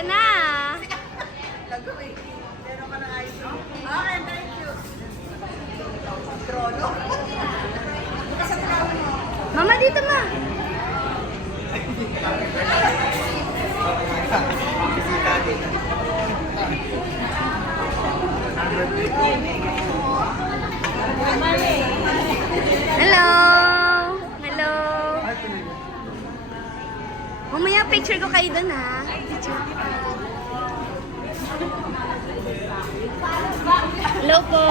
ka na. Meron ka ng ID. Okay, thank you. Trono. Sa trono. Mama, dito ma. Bisita din. Hello. Hello. Mamaya picture ko kayo doon ha. Picture. Hello po.